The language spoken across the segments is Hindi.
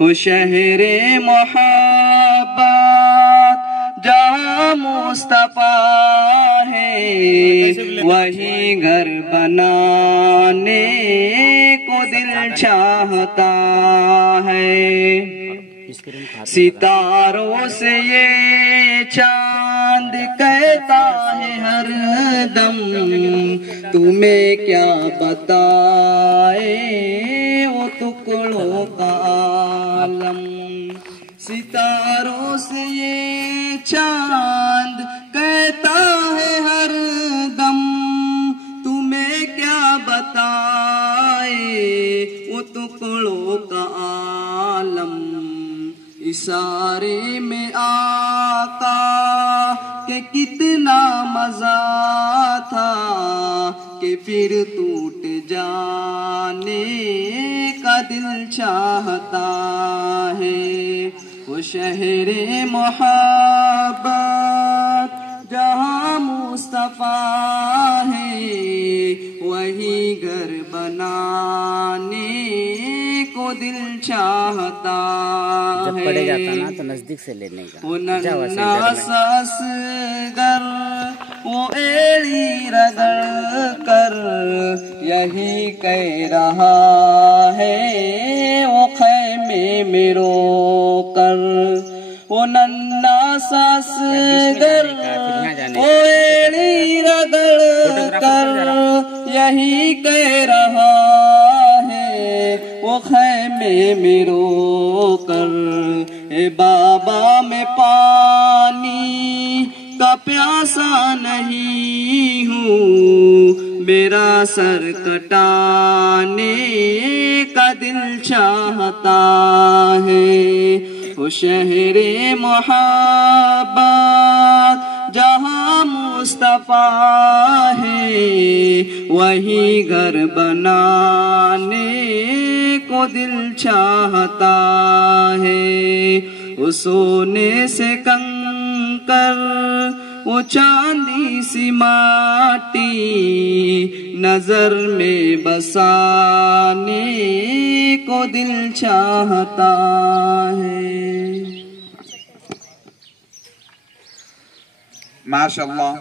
वो शहरे मोहब्बत जहाँ मुस्तफा है, वही घर बनाने को दिल चाहता है। सितारों से ये चांद कहता है हर दम, तुम्हें क्या बताए वो टुकड़ों का आलम। सितारों से ये चांद कहता है हर दम, तुम्हें क्या बताए वो टुकड़ों का आलम। इशारे में आका के कितना मजा था कि फिर टूट जाने का दिल चाहता है। वो शहरे मोहब्बत जहाँ मुस्तफा है, वही घर बनाने को दिल चाहता जब पड़े जाता ना तो नजदीक से लेने का। वो नन्ना ससगर वो एड़ी रगड़ कर यही कह रहा है वो खैमे में रो कर। वो नन्ना ससगर वो एड़ी रगड़ कर यही कह रहा है वो खैमे में रो कर। ए बाबा मैं पानी का प्यासा नहीं हूँ, मेरा सर कटाने का दिल चाहता है। वो शहरे मोहब्बत जहाँ मुस्तफा है, वही घर बनाने को दिल चाहता है। वो सोने से कंकर वो चांदी सी माटी नजर में बसाने को दिल चाहता है। माशाअल्लाह,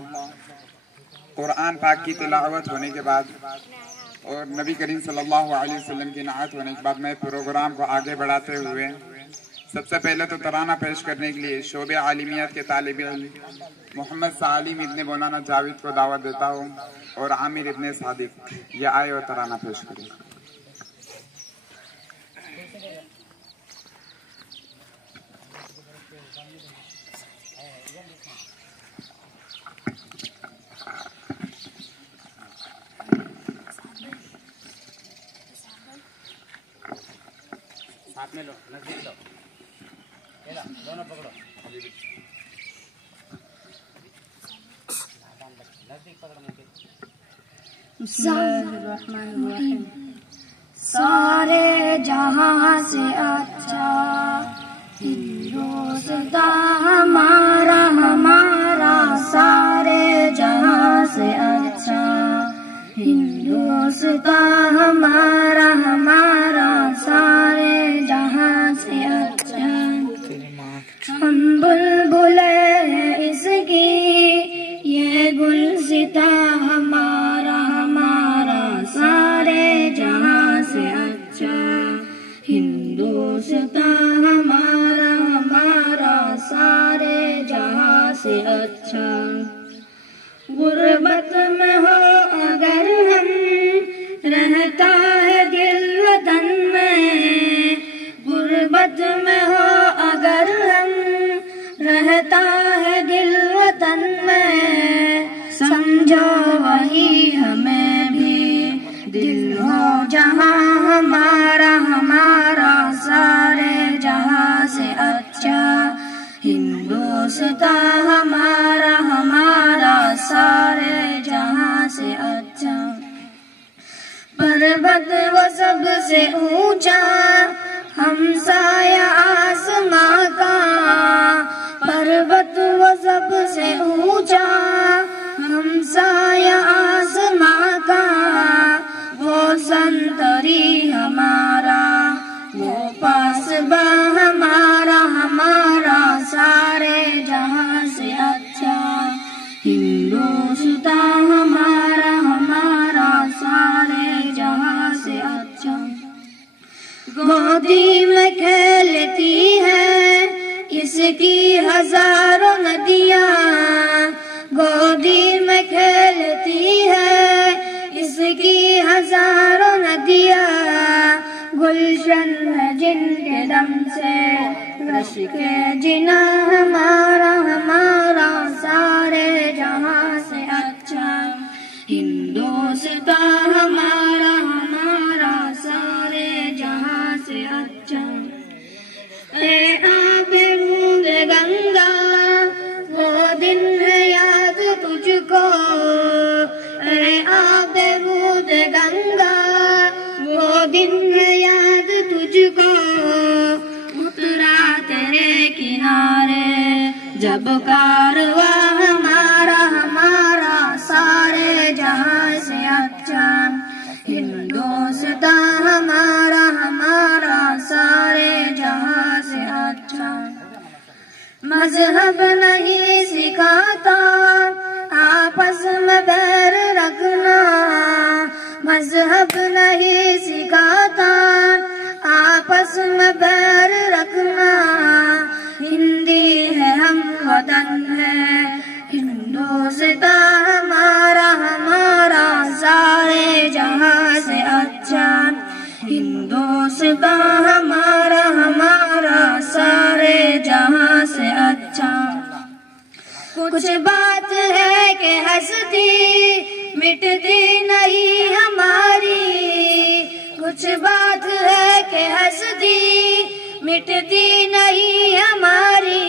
कुरान पाक की तिलावत होने के बाद और नबी करीम सल्लल्लाहु अलैहि वसल्लम की नात होने के बाद मैं प्रोग्राम को आगे बढ़ाते हुए सबसे पहले तो तराना पेश करने के लिए शोबे आलिमियत के तालिब इल्म मोहम्मद सालिम इब्ने मौलाना जावेद को दावत देता हूँ और आमिर इब्ने सादिक ये आए और तराना पेश करें। साथ में लो, नजदीक लो, ये लो, दोनों पकड़ो, नजदीक पकड़ो मुझे। बिस्मिल्लाहिर्रहमानिर्रहीम। सारे जहां से अच्छा हिंदुस्तां हमारा हमारा, सारे जहां से अच्छा हिंदुस्तां हमारा हमारा, सारे जहां से अच्छा। हम बुलबुले इसकी ये गुलसिता हमारा हमारा, सारे जहां से अच्छा हिंदुस्तां हमारा हमारा, सारे जहां से अच्छा। गुर्बत में हो अगर हम रहता है दिल वतन में, गुर्बत में हो अगर हम रहता है दिल वतन में, समझो वही हमें भी दिल हो जहां हमारा हमारा, सारे जहां से अच्छा हिंदुस्तां हमारा हमारा, सारे जहां से अच्छा। पर्वत वो सबसे ऊंचा हमसाया आसमां का, पर्वत वो सबसे ऊंचा हमसाया आसमां का, वो संतरी हमारा वो पासबा में खेलती है इसकी हजारों नदियाँ, गोदी में खेलती है इसकी हजारों नदियाँ, गुलशन है जिनके दम से रश के जिना हमारा हमारा सारे जहां से अच्छा, हिंदुस्तान हमारा हमारा सारे जहां से अच्छा। ए आबे बूंद गंगा वो दिन है याद तुझको, ए आबे बूंद गंगा वो दिन है याद तुझको, उतरा तेरे किनारे जब कारवा हमारा हमारा सारे जहां से अच्छा, हिंदुस्तान हमारा हमारा सारे जहां से अच्छा। मजहब नहीं सिखाता आपस में बैर रखना, मजहब नहीं सिखाता आपस में बैर रखना, हिंदी है हम वतन है हिंदुस्तान हमारा हमारा सारे जहां से अच्छा, हिंदुस्तान हमारा हमारा सारे जहां से अच्छा। कुछ बात है कि हंसती मिटती नहीं हमारी, कुछ बात है कि हंसती मिटती नहीं हमारी,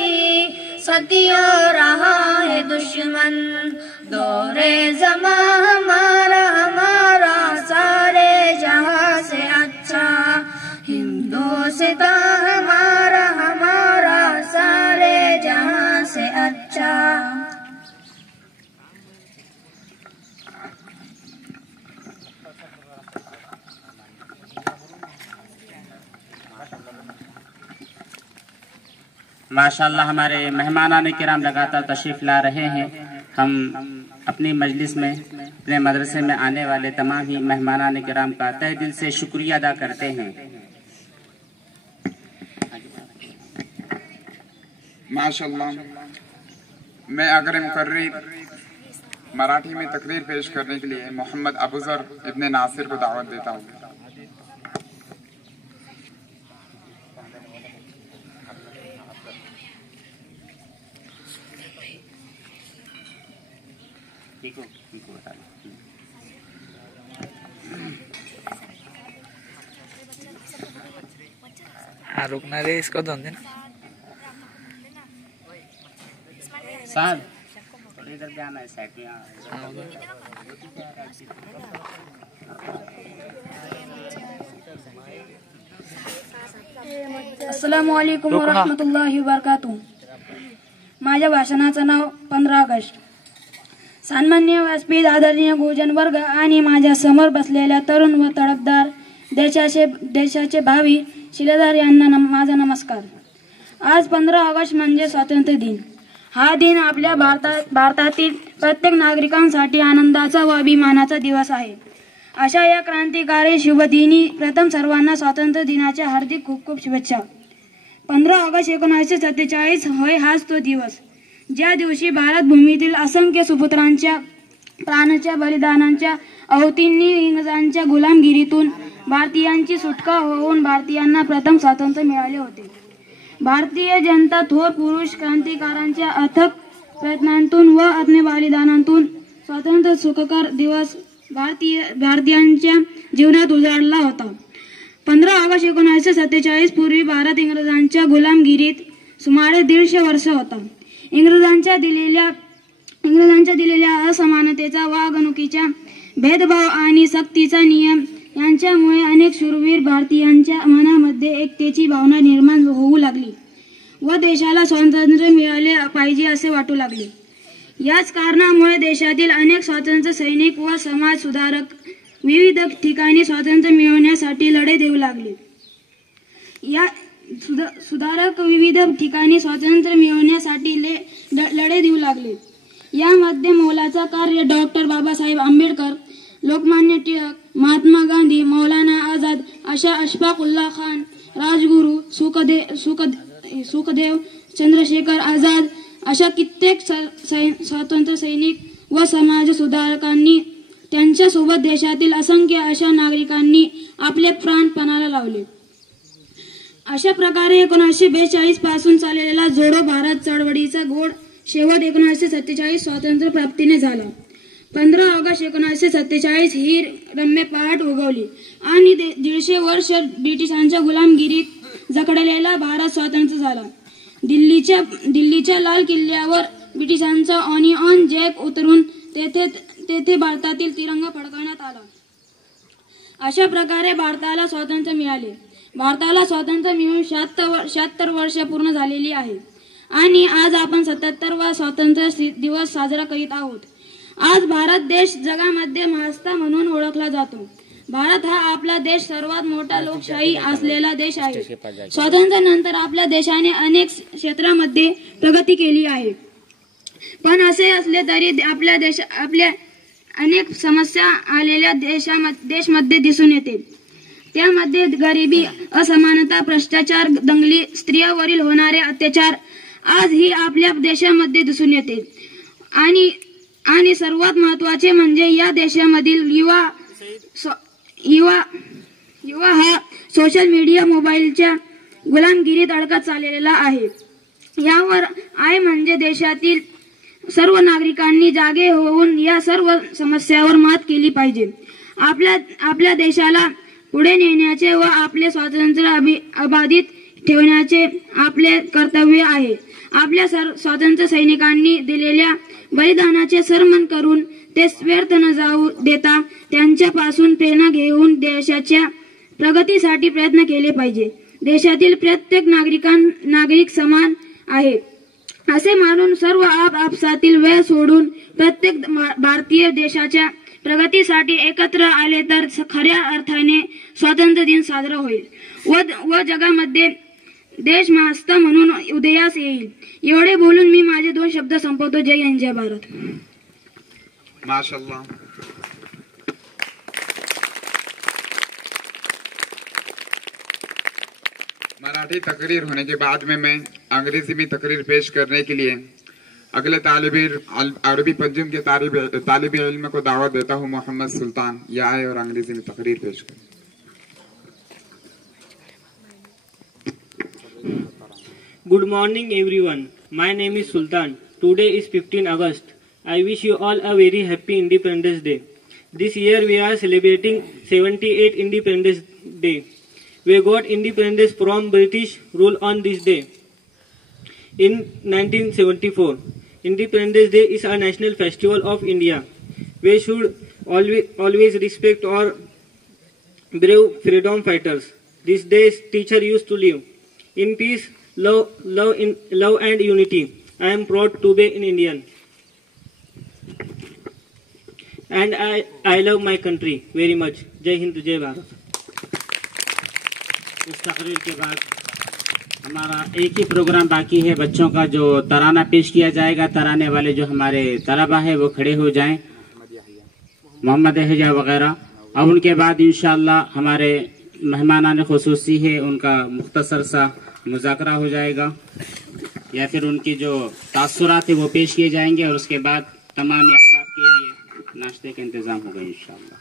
सदियों रहा है दुश्मन दौरे ज़मां हमारा हमारा सारे जहां से अच्छा, हिंदुस्तान हमारा हमारा सारे जहां से अच्छा। माशाअल्लाह हमारे मेहमानान किराम लगातार तशरीफ़ ला रहे हैं। हम अपनी मजलिस में अपने मदरसे में आने वाले तमाम ही मेहमानान किराम का तहे दिल से शुक्रिया अदा करते हैं। माशाअल्लाह, मैं अगर मुकर्री मराठी में तकरीर पेश करने के लिए मोहम्मद अबूजर इब्ने नासिर को दावत देता हूँ। हाँ रुकना रे, इसको दो देना साहब, थोड़ी इधर भी आना है साइड में। अस्सलामु अलैकुम व रहमतुल्लाहि व बरकातुहू। माझ्या भाषणाचं नाव 15 ऑगस्ट। सन्माननीय व्यासपीठ, आदरणीय गुरुजन वर्ग आणि माझ्या समोर बसलेल्या तरुण व तडफदार देशाचे भावी शिलेदार यांना माझा नमस्कार। आज 15 ऑगस्ट म्हणजे स्वातंत्र्य दिन। हा दिन आपल्या भारतातील प्रत्येक नागरिकांसाठी आनंदाचा व अभिमानाचा दिवस आहे। अशा या क्रांतिकारी शुभदिनी प्रथम सर्वांना स्वातंत्र्य दिनाच्या हार्दिक खूप खूप शुभेच्छा। 15 ऑगस्ट 1947 होय हाच तो दिवस, ज्या दिवशी भारत भूमीतील असंख्य सुपुत्रांच्या प्राणाच्या बलिदानांच्या आहुतींनी इंग्रजांच्या गुलामगिरीतून भारतीयांची सुटका होऊन भारतीयांना प्रथम स्वातंत्र्य मिळाले होते। भारतीय जनता थोर पुरुष क्रांतिकारांच्या अथक प्रयत्नांतून व अपने बलिदानातून स्वातंत्र्य सुखकर दिवस भारतीयांच्या जीवनात उजाडला होता। 15 ऑगस्ट 1947 पूर्वी भारत इंग्रजांच्या गुलामगिरीत सुमारे 150 वर्ष होता। इंग्रजांच्या दिलेल्या असमानतेचा, वागणुकीच्या भेदभाव आणि सक्तीचा नियम यांच्यामुळे अनेक शूरवीर भारतीयांच्या मनामध्ये एकतेची भावना निर्माण होऊ लागली व देशाला स्वातंत्र्य मिळाले पाहिजे असे वाटू लागले। याच कारणामुळे देशातील अनेक स्वातंत्र्य सैनिक व समाज सुधारक विविध ठिकाणी स्वातंत्र्य मिळवण्यासाठी लढे देऊ लागले। या सुधारक विविध ठिकाणी स्वातंत्र्य मिळवण्यासाठी लढे देऊ लागले। यामध्ये मोलाचा कार्य डॉक्टर बाबासाहेब आंबेडकर, लोकमान्य टिळक, महात्मा गांधी, मौलाना आझाद अशा अशफाक उल्ला खान राजगुरू, सुखदेव, चंद्रशेखर आझाद अशा कित्येक स्वातंत्र्य सैनिक व समाज सुधारकांनी, त्यांच्यासोबत देशातील असंख्य अशा नागरिकांनी आपले प्राण पणाला लावले. अशा प्रकारे 1942 पासून चाललेला जोडो भारत चळवळीचा गोड शेवट 1947 स्वातंत्र्य प्राप्तीने झाला. 15 ऑगस्ट 1947 ही रम्य पहाट उगवली आणि 150 वर्ष ब्रिटिशांच्या गुलामगिरीत जखडलेला भारत स्वतंत्र झाला. दिल्लीच्या लाल किल्ल्यावर ब्रिटिशांचा ऑन जॅक उतरून तेथे भारतातील तिरंगा फडकवण्यात आला. अशा प्रकारे भारताला स्वातंत्र्य मिळाले. भारताला स्वातंत्र्य मिळून 76 वर्ष पूर्ण झालेली आहे आणि आज आपण 77वा स्वातंत्र्य दिवस साजरा करीत आहोत. आज भारत देश जगामध्ये महासत्ता म्हणून ओळखला जातो. भारत हा आपला देश सर्वात मोठा लोकशाही असलेला देश आहे. स्वातंत्र्यानंतर आपल्या देशाने अनेक क्षेत्रामध्ये प्रगती केली आहे. पण असे असले तरी आपल्या अनेक समस्या आलेल्या देशामध्ये दिसून येते. त्यामध्ये गरिबी, असमानता, भ्रष्टाचार, दंगली, स्त्रियांवरील होणारे अत्याचार आजही आपल्या देशामध्ये दिसून येते. आणि सर्वात महत्त्वाचे म्हणजे या देशामधील युवा हा सोशल मीडिया, मोबाईलच्या गुलामगिरीत अडकत चाललेला आहे. यावर आहे म्हणजे देशातील सर्व नागरिकांनी जागे होऊन या सर्व समस्यावर मात केली पाहिजे. आपल्या देशाला पुढे नेण्याचे व आपले स्वातंत्र्य अबाधित ठेवण्याचे आपले कर्तव्य आहे. आपल्या स्वातंत्र्य सैनिकांनी दिलेल्या बलिदानाचे स्मरण करून ते व्यर्थ न जाऊ देता त्यांच्यापासून प्रेरणा घेऊन देशाच्या प्रगतीसाठी प्रयत्न केले पाहिजे. देशातील प्रत्येक नागरिक समान आहे असे मानून सर्व आपसातील वेळ सोडून प्रत्येक भारतीय देशाच्या प्रगतीसाठी एकत्र आले तर खऱ्या अर्थाने स्वातंत्र्य दिन साजरा होईल व जगामध्ये देश महासत्ता म्हणून उदयास येईल. एवढे बोलून मी माझे 2 शब्द संपवतो. जय हिंद, जय भारत. माशाल्लाह. मराठी तकरीर होने के बाद में मैं अंग्रेजी में तकरीर पेश करने के लिए अगले अरबी पंजुम के तालिब इल्म को दावत देता हूँ. मोहम्मद सुल्तान ये आए और अंग्रेजी में तकरीर पेश करें. Good morning everyone. My name is Sultan. Today is 15 August. I wish you all a very happy Independence Day. This year we are celebrating 78 Independence Day. We got independence from British rule on this day. In 1974, Independence Day is a national festival of India. We should always respect our brave freedom fighters. This day's teacher used to live in peace, love and unity. I am proud to be an Indian. And I love my country very much. जय हिंद, जय भारत. इस तकरीर के बाद हमारा एक ही प्रोग्राम बाकी है बच्चों का, जो तराना पेश किया जाएगा. तराने वाले जो हमारे तलबा है वो खड़े हो जाएं, मोहम्मद हजा वगैरह. अब उनके बाद इंशाअल्लाह हमारे मेहमानान खुसूसी है उनका मुख्तसर सा मुज़ाकरा हो जाएगा या फिर उनकी जो तासुरात है वो पेश किए जाएंगे और उसके बाद तमाम अहबाब के लिए नाश्ते का इंतज़ाम होगा इंशाअल्लाह.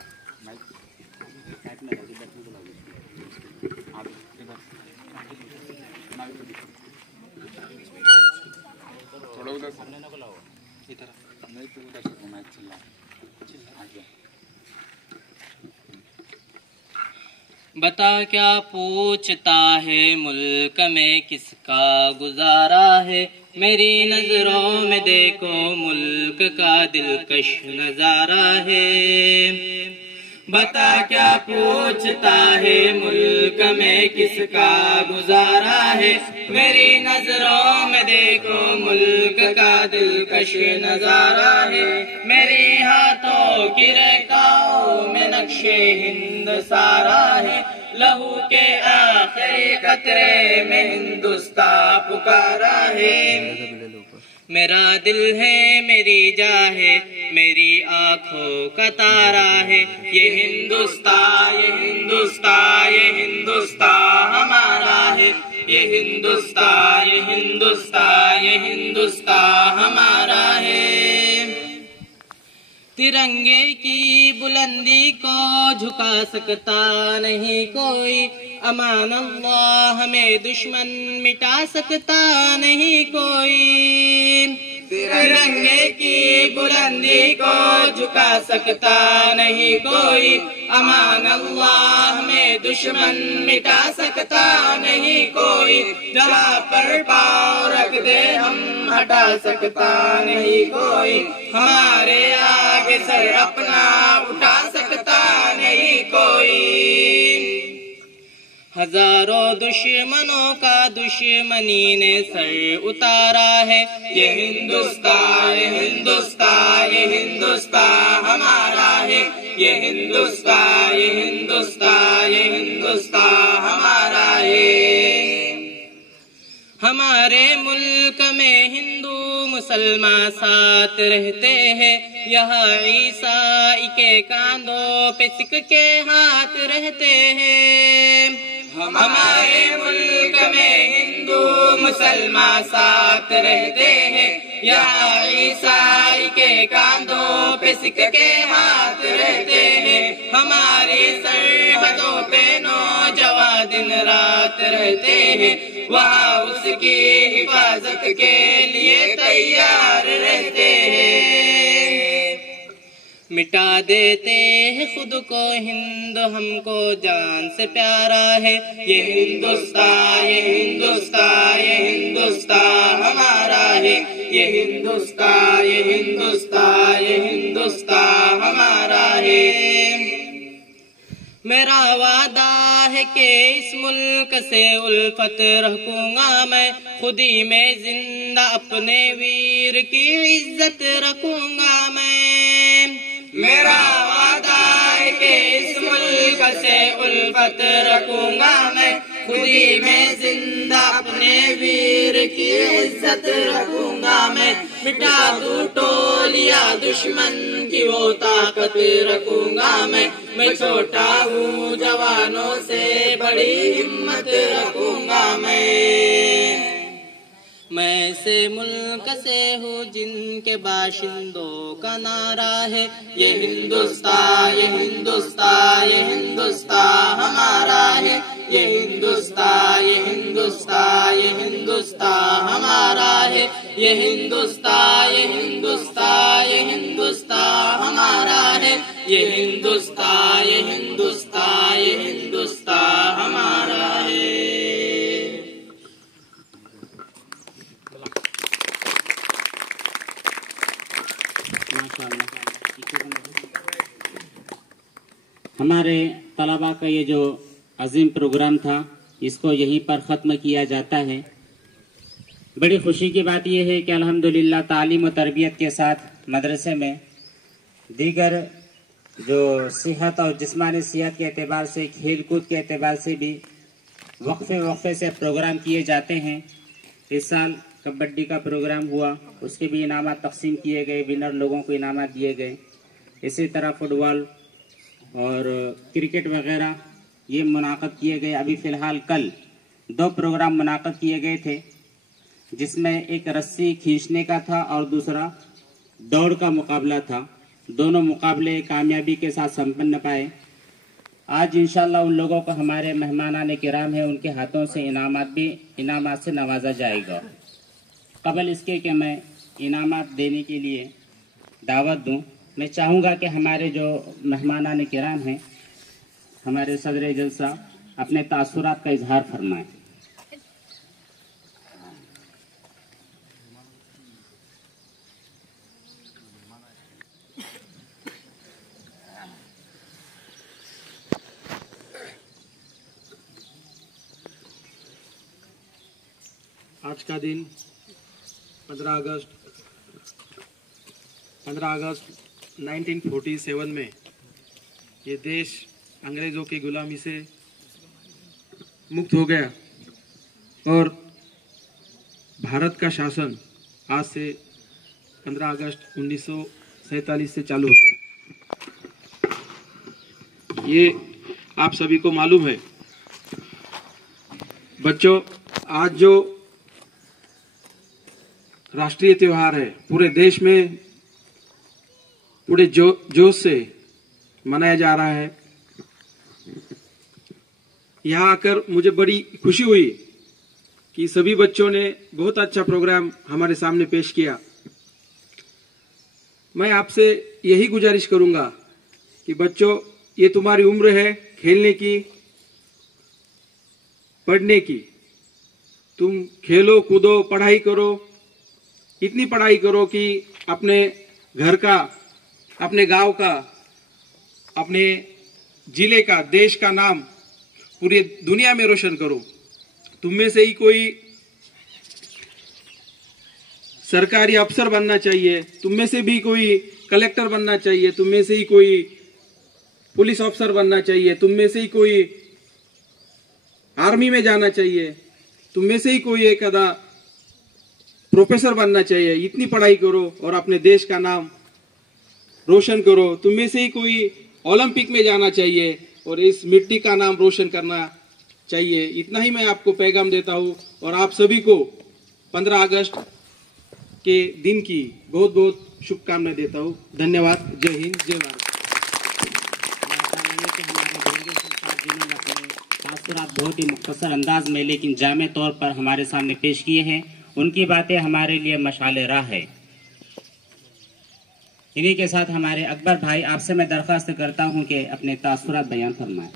बता क्या पूछता है मुल्क में किसका गुजारा है, मेरी नजरों में देखो मुल्क का दिलकश नजारा है. बता क्या पूछता है मुल्क में किसका गुजारा है, मेरी नजरों में देखो मुल्क का दिलकश नजारा है. मेरे हाथों की रेखाओं में नक्शे हिंद सारा है, लहू के आखिरी कतरे में हिंदुस्तान पुकारा है. मेरा दिल है मेरी जान है मेरी आंखों का तारा है। ये हिंदुस्तान ये हिंदुस्तान ये हिंदुस्तान हमारा है। ये हिंदुस्तान ये हिंदुस्तान ये हिंदुस्तान हमारा है। तिरंगे की बुलंदी को झुका सकता नहीं कोई, अमान अल्लाह हमें दुश्मन मिटा सकता नहीं कोई। तिरंगे की बुलंदी को झुका सकता नहीं कोई, अमान अल्लाह हमें दुश्मन मिटा सकता नहीं कोई। जहाँ पर पाँव रख दे हम हटा सकता नहीं कोई, हमारे आगे सर अपना उठा सकता नहीं कोई। हजारों दुश्मनों का दुश्मनी ने सर उतारा है। ये हिंदुस्तान ये हिंदुस्तान ये हिंदुस्तान हमारा है। ये हिंदुस्तान ये हिंदुस्तान ये हिंदुस्तान हमारा है। हमारे मुल्क में हिंदू मुसलमान साथ रहते हैं, यहाँ ईसाई के कांधों पे सिख के हाथ रहते हैं। हमारे मुल्क में हिंदू मुसलमान साथ रहते हैं, यहाँ ईसाई के कांधों पे सिख के हाथ रहते हैं। हमारी सरहदों पे नौजवान दिन रात रहते हैं, वहाँ उसकी हिफाजत के लिए तैयार रहते हैं। मिटा देते हैं खुद को हिंद हमको जान से प्यारा है। ये हिंदुस्तान ये हिंदुस्तान ये हिंदुस्तान हमारा है। ये हिंदुस्तान ये हिंदुस्तान ये हिंदुस्तान हमारा है। मेरा वादा है कि इस मुल्क से उल्फत रखूंगा मैं, खुदी में जिंदा अपने वीर की इज्जत रखूंगा मैं। मेरा वादा है कि इस मुल्क से उल्फत रखूंगा मैं, खुदी में जिंदा अपने वीर की इज्जत रखूंगा मैं। मिटा दूं टोलिया दुश्मन की वो ताकत रखूंगा मैं छोटा हूँ जवानों से बड़ी हिम्मत रखूंगा मैं ऐसे मुल्क से हूँ जिनके बाशिंदों का नारा है। ये हिंदुस्तान ये हिंदुस्तान ये हिंदुस्तान हमारा है। ये हिंदुस्तान ये हिंदुस्तान ये हिंदुस्तान हमारा है। ये हिंदुस्तान ये हिंदुस्तान ये हिंदुस्तान हमारा है। ये हिंदुस्तान ये हिंदुस्तान ये हिंदुस्तान हमारा है। हमारे तलबा का ये जो अजीम प्रोग्राम था, इसको यहीं पर ख़त्म किया जाता है। बड़ी खुशी की बात यह है कि अल्हम्दुलिल्लाह तालीम और तरबियत के साथ मदरसे में दीगर जो सेहत और जिस्मानी सेहत के एतबार से, खेल कूद के एतबार से भी वक्फे से प्रोग्राम किए जाते हैं। इस साल कबड्डी का प्रोग्राम हुआ, उसके भी इनामात तकसीम किए गए, विनर लोगों को इनामात दिए गए। इसी तरह फुटबॉल और क्रिकेट वगैरह ये मुनाक़द किए गए। अभी फ़िलहाल कल 2 प्रोग्राम मुनाक़द किए गए थे, जिसमें एक रस्सी खींचने का था और दूसरा दौड़ का मुकाबला था। दोनों मुकाबले कामयाबी के साथ संपन्न पाए। आज इंशाल्लाह उन लोगों को हमारे मेहमानाने किराम है, उनके हाथों से इनामात से नवाजा जाएगा। कबल इसके कि मैं इनामात देने के लिए दावत दूं, मैं चाहूँगा कि हमारे जो मेहमानाने किराम हैं, हमारे सदर जलसा अपने तासुरात का इजहार फरमाएं। आज का दिन 15 अगस्त 1947 में ये देश अंग्रेज़ों की गुलामी से मुक्त हो गया और भारत का शासन आज से 15 अगस्त 1947 से चालू हो गए। ये आप सभी को मालूम है। बच्चों, आज जो राष्ट्रीय त्योहार है पूरे देश में पूरे जोश से मनाया जा रहा है। यहाँ आकर मुझे बड़ी खुशी हुई कि सभी बच्चों ने बहुत अच्छा प्रोग्राम हमारे सामने पेश किया। मैं आपसे यही गुजारिश करूंगा कि बच्चों, ये तुम्हारी उम्र है खेलने की, पढ़ने की। तुम खेलो कूदो, पढ़ाई करो, इतनी पढ़ाई करो कि अपने घर का, अपने गांव का, अपने जिले का, देश का नाम पूरी दुनिया में रोशन करो। तुम में से ही कोई सरकारी अफसर बनना चाहिए, तुम में से भी कोई कलेक्टर बनना चाहिए, तुम में से ही कोई पुलिस अफसर बनना चाहिए, तुम में से ही कोई आर्मी में जाना चाहिए, तुम में से ही कोई एक आधा प्रोफेसर बनना चाहिए। इतनी पढ़ाई करो और अपने देश का नाम रोशन करो। तुम में से ही कोई ओलंपिक में जाना चाहिए और इस मिट्टी का नाम रोशन करना चाहिए। इतना ही मैं आपको पैगाम देता हूं और आप सभी को 15 अगस्त के दिन की बहुत बहुत शुभकामनाएं देता हूं। धन्यवाद। जय हिंद, जय भारत। बहुत ही मुख्तसर अंदाज में लेकिन जामे तौर पर हमारे सामने पेश किए हैं। उनकी बातें हमारे लिए मशाले राह है। इन्हीं के साथ हमारे अकबर भाई, आपसे मैं दरख्वास्त करता हूं कि अपने तासुरात बयान फरमाएं।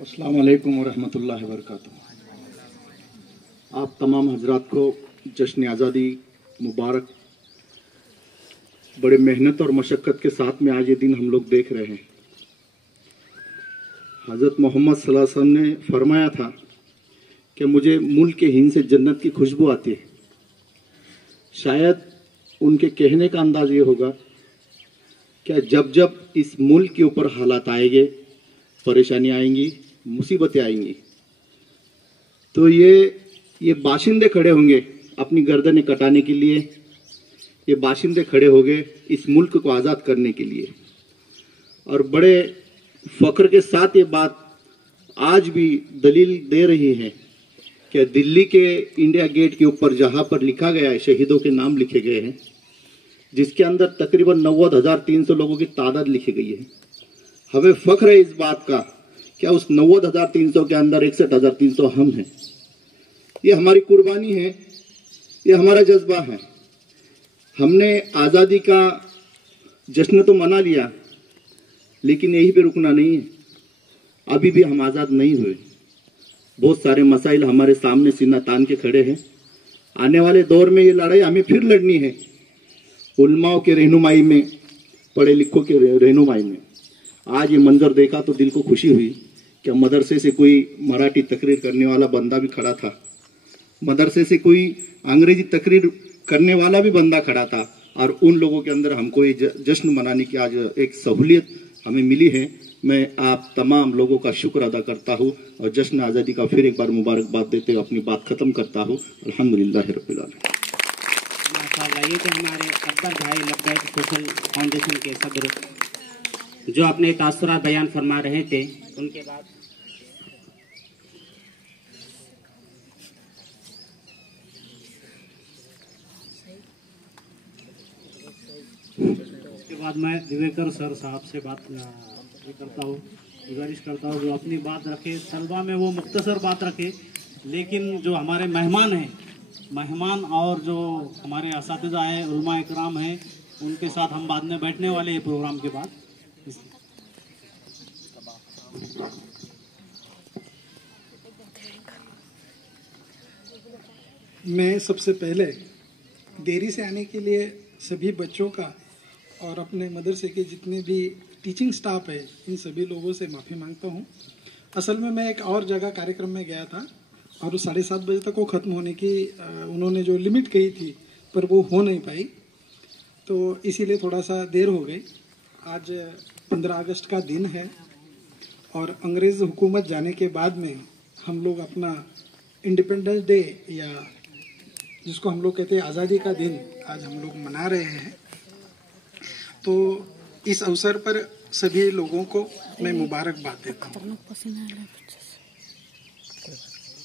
अस्सलाम वालेकुम व रहमतुल्लाहि व बरकातुहू। आप तमाम हजरात को जश्न आज़ादी मुबारक। बड़े मेहनत और मशक्क़त के साथ में आज ये दिन हम लोग देख रहे हैं। हज़रत मोहम्मद सल्लल्लाहु अलैहि वसल्लम ने फरमाया था कि मुझे मुल्क के हिंद से जन्नत की खुशबू आती है। शायद उनके कहने का अंदाज ये होगा कि जब जब इस मुल्क के ऊपर हालात आएंगे, परेशानी आएंगी, मुसीबतें आएंगी, तो ये बाशिंदे खड़े होंगे अपनी गर्दनें कटाने के लिए। ये बाशिंदे खड़े हो गए इस मुल्क को आज़ाद करने के लिए। और बड़े फख्र के साथ ये बात आज भी दलील दे रही है कि दिल्ली के इंडिया गेट के ऊपर जहां पर लिखा गया है, शहीदों के नाम लिखे गए हैं, जिसके अंदर तकरीबन 90,300 लोगों की तादाद लिखी गई है। हमें फख्र है इस बात का कि उस 90,300 के अंदर 61,300 हम हैं। ये हमारी कुर्बानी है, ये हमारा जज्बा है। हमने आज़ादी का जश्न तो मना लिया, लेकिन यहीं पे रुकना नहीं है। अभी भी हम आज़ाद नहीं हुए। बहुत सारे मसाइल हमारे सामने सीना तान के खड़े हैं। आने वाले दौर में ये लड़ाई हमें फिर लड़नी है, उलमाओं के रहनुमाई में, पढ़े लिखों के रहनुमाई में। आज ये मंजर देखा तो दिल को खुशी हुई कि मदरसे से कोई मराठी तकरीर करने वाला बंदा भी खड़ा था, मदरसे से कोई अंग्रेजी तकरीर करने वाला भी बंदा खड़ा था। और उन लोगों के अंदर हमको ये जश्न मनाने की आज एक सहूलियत हमें मिली है। मैं आप तमाम लोगों का शुक्र अदा करता हूँ और जश्न आज़ादी का फिर एक बार मुबारकबाद देते हुए अपनी बात खत्म करता हूँ। अल्हम्दुलिल्लाह रब्बिल आलमीन। माशाअल्लाह, ये तो हमारे अकबर भाई लब्बैक सोशल फाउंडेशन के सदर जो अपने तासुरात बयान फरमा रहे थे। उनके बाद मैं दिवेकर सर साहब से बात करता हूँ, गुजारिश करता हूँ जो अपनी बात रखे, तलबा में वो मुख्तसर बात रखे, लेकिन जो हमारे मेहमान हैं, मेहमान और जो हमारे असातिज़ा हैं, उलमा इकराम हैं, उनके साथ हम बाद में बैठने वाले हैं प्रोग्राम के बाद। मैं सबसे पहले देरी से आने के लिए सभी बच्चों का और अपने मदरसे के जितने भी टीचिंग स्टाफ है, इन सभी लोगों से माफ़ी मांगता हूँ। असल में मैं एक और जगह कार्यक्रम में गया था और 7:30 बजे तक वो ख़त्म होने की उन्होंने जो लिमिट कही थी, पर वो हो नहीं पाई, तो इसीलिए थोड़ा सा देर हो गई। आज 15 अगस्त का दिन है और अंग्रेज़ हुकूमत जाने के बाद में हम लोग अपना इंडिपेंडेंस डे या जिसको हम लोग कहते हैं आज़ादी का दिन आज हम लोग मना रहे हैं। तो इस अवसर पर सभी लोगों को मैं मुबारकबाद देता हूँ।